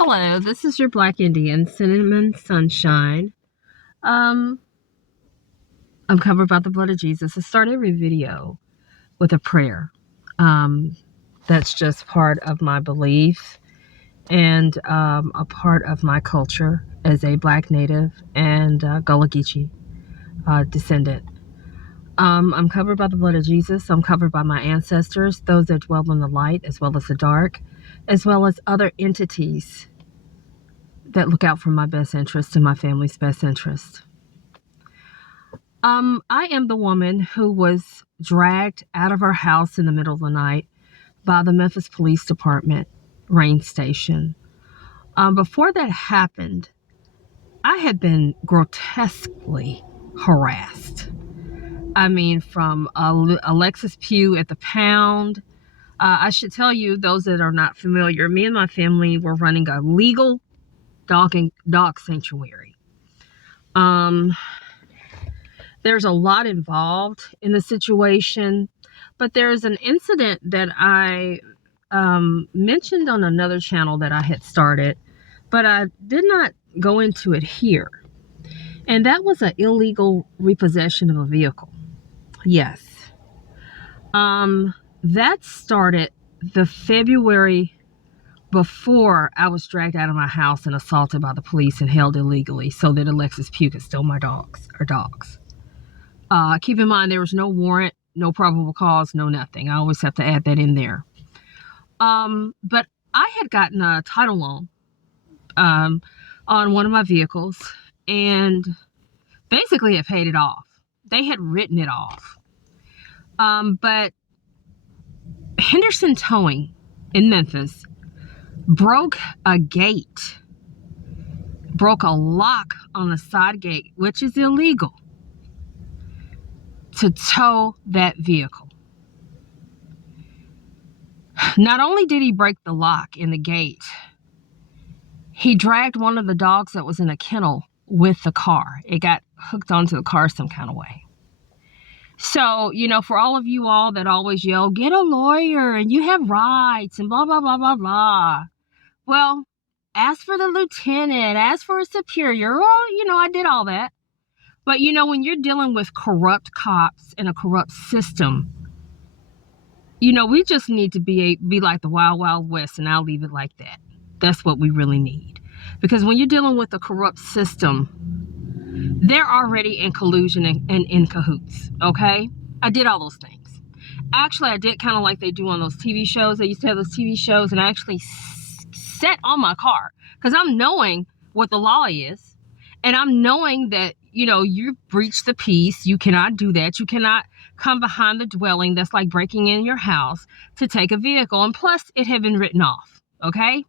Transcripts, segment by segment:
Hello, this is your Black Indian, Cinnamon Sunshine. Um, I'm covered by the blood of Jesus. I start every video with a prayer. Um, that's just part of my belief and a part of my culture as a Black Native and Gullah Geechee descendant. I'm covered by the blood of Jesus. I'm covered by my ancestors, those that dwell in the light as well as the dark, as well as other entities that look out for my best interest and my family's best interest. I am the woman who was dragged out of her house in the middle of the night by the Memphis Police Department rain station. Before that happened, I had been grotesquely harassed. I mean, from Alexis Pugh at the Pound. I should tell you, those that are not familiar, me and my family were running a legal dog sanctuary. There's a lot involved in the situation, but there's an incident that I mentioned on another channel that I had started, but I did not go into it here. And that was an illegal repossession of a vehicle. Yes. That started the February before I was dragged out of my house and assaulted by the police and held illegally so that Alexis Pugh could steal my dogs. Keep in mind, there was no warrant, no probable cause, no nothing. I always have to add that in there. But I had gotten a title loan on one of my vehicles and basically had paid it off. They had written it off. But Henderson Towing in Memphis broke a gate, broke a lock on the side gate, which is illegal, to tow that vehicle. Not only did he break the lock in the gate, he dragged one of the dogs that was in a kennel with the car. It got hooked onto the car some kind of way. So, for all of you all that always yell, get a lawyer and you have rights and blah, blah, blah, blah, blah. Well, ask for the lieutenant, ask for a superior. Well, I did all that. But, when you're dealing with corrupt cops and a corrupt system, we just need to be like the Wild Wild West, and I'll leave it like that. That's what we really need. Because when you're dealing with a corrupt system, they're already in collusion and in cahoots, okay? I did all those things. Actually, I did kind of like they do on those TV shows. They used to have those TV shows, and I actually set on my car because I'm knowing what the law is, and I'm knowing that you breached the peace. You cannot do that. You cannot come behind the dwelling. That's like breaking in your house to take a vehicle, and plus it had been written off. Okay.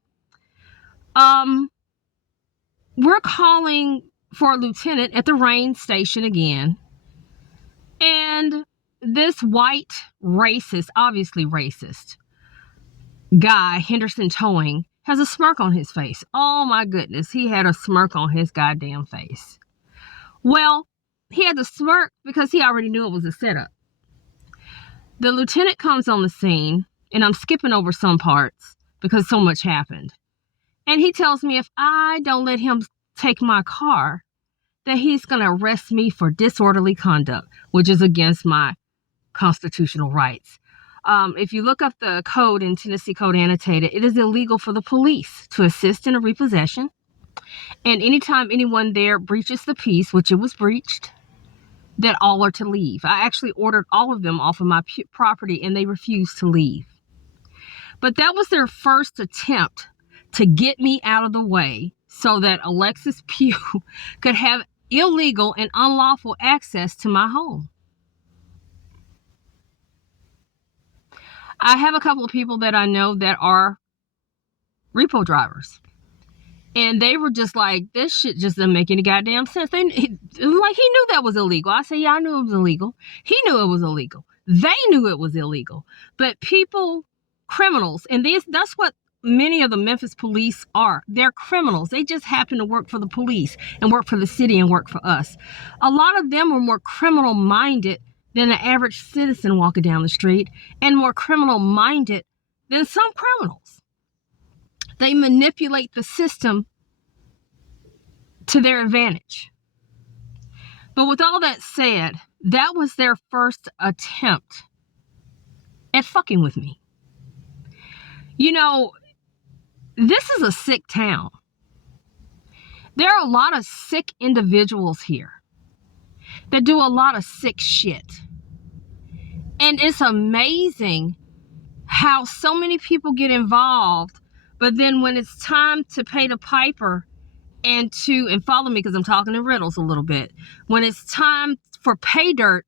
We're calling for a lieutenant at the rain station again, and this white racist, obviously racist guy, Henderson Towing, has a smirk on his face. Oh my goodness, he had a smirk on his goddamn face. Well, he had the smirk because he already knew it was a setup. The lieutenant comes on the scene, and I'm skipping over some parts because so much happened. And he tells me if I don't let him take my car, that he's going to arrest me for disorderly conduct, which is against my constitutional rights. If you look up the code in Tennessee Code Annotated, it is illegal for the police to assist in a repossession. And anytime anyone there breaches the peace, which it was breached, that all are to leave. I actually ordered all of them off of my property, and they refused to leave. But that was their first attempt to get me out of the way so that Alexis Pugh could have illegal and unlawful access to my home. I have a couple of people that I know that are repo drivers. And they were just like, this shit just doesn't make any goddamn sense. He knew that was illegal. I said, yeah, I knew it was illegal. He knew it was illegal. They knew it was illegal. But people, criminals, and that's what many of the Memphis police are. They're criminals. They just happen to work for the police and work for the city and work for us. A lot of them are more criminal-minded than the average citizen walking down the street, and more criminal-minded than some criminals. They manipulate the system to their advantage. But with all that said, that was their first attempt at fucking with me. You know, this is a sick town. There are a lot of sick individuals here that do a lot of sick shit. And it's amazing how so many people get involved, but then when it's time to pay the piper and follow me because I'm talking in riddles a little bit. When it's time for pay dirt,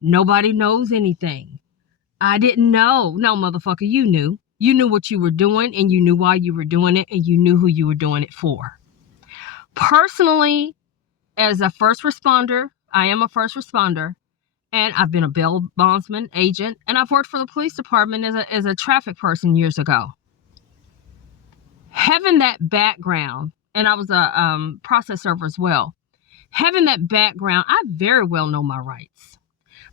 nobody knows anything. I didn't know. No, motherfucker, you knew. You knew what you were doing, and you knew why you were doing it, and you knew who you were doing it for. Personally, as a first responder, I am a first responder, and I've been a bail bondsman, agent, and I've worked for the police department as a traffic person years ago. Having that background, and I was a process server as well. Having that background, I very well know my rights.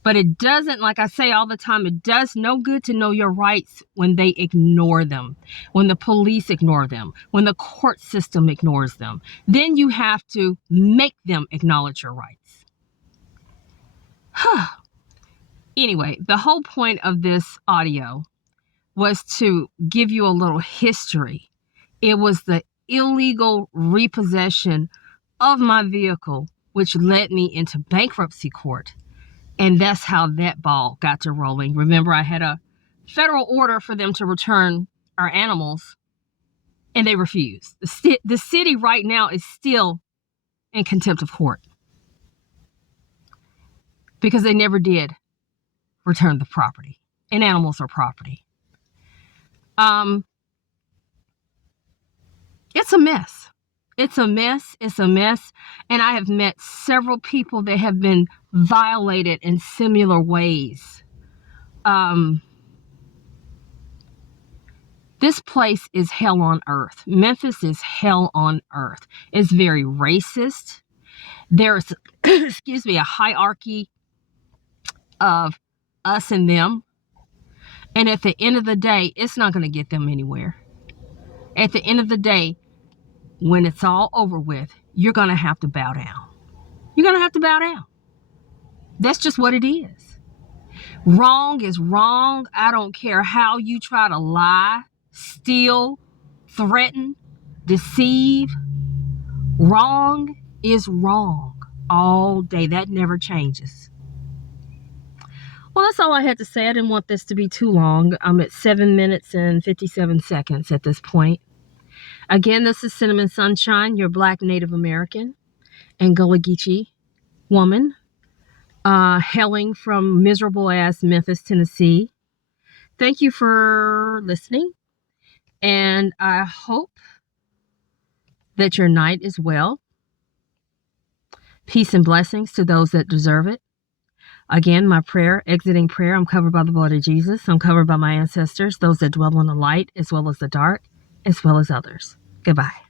But it doesn't, like I say all the time, it does no good to know your rights when they ignore them, when the police ignore them, when the court system ignores them. Then you have to make them acknowledge your rights. Anyway, the whole point of this audio was to give you a little history. It was the illegal repossession of my vehicle, which led me into bankruptcy court. And that's how that ball got to rolling. Remember, I had a federal order for them to return our animals, and they refused. The city right now is still in contempt of court because they never did return the property. And animals are property. It's a mess. It's a mess. It's a mess. And I have met several people that have been violated in similar ways. This place is hell on earth. Memphis is hell on earth. It's very racist. There's, excuse me, a hierarchy of us and them. And at the end of the day, it's not going to get them anywhere. At the end of the day, when it's all over with, you're going to have to bow down. You're going to have to bow down. That's just what it is. Wrong is wrong. I don't care how you try to lie, steal, threaten, deceive. Wrong is wrong all day. That never changes. Well, that's all I had to say. I didn't want this to be too long. I'm at 7 minutes and 57 seconds at this point. Again, this is Cinnamon Sunshine, your Black Native American and Gullah Geechee woman, hailing from miserable-ass Memphis, Tennessee. Thank you for listening, and I hope that your night is well. Peace and blessings to those that deserve it. Again, my prayer, exiting prayer, I'm covered by the blood of Jesus. I'm covered by my ancestors, those that dwell in the light as well as the dark, as well as others. Goodbye.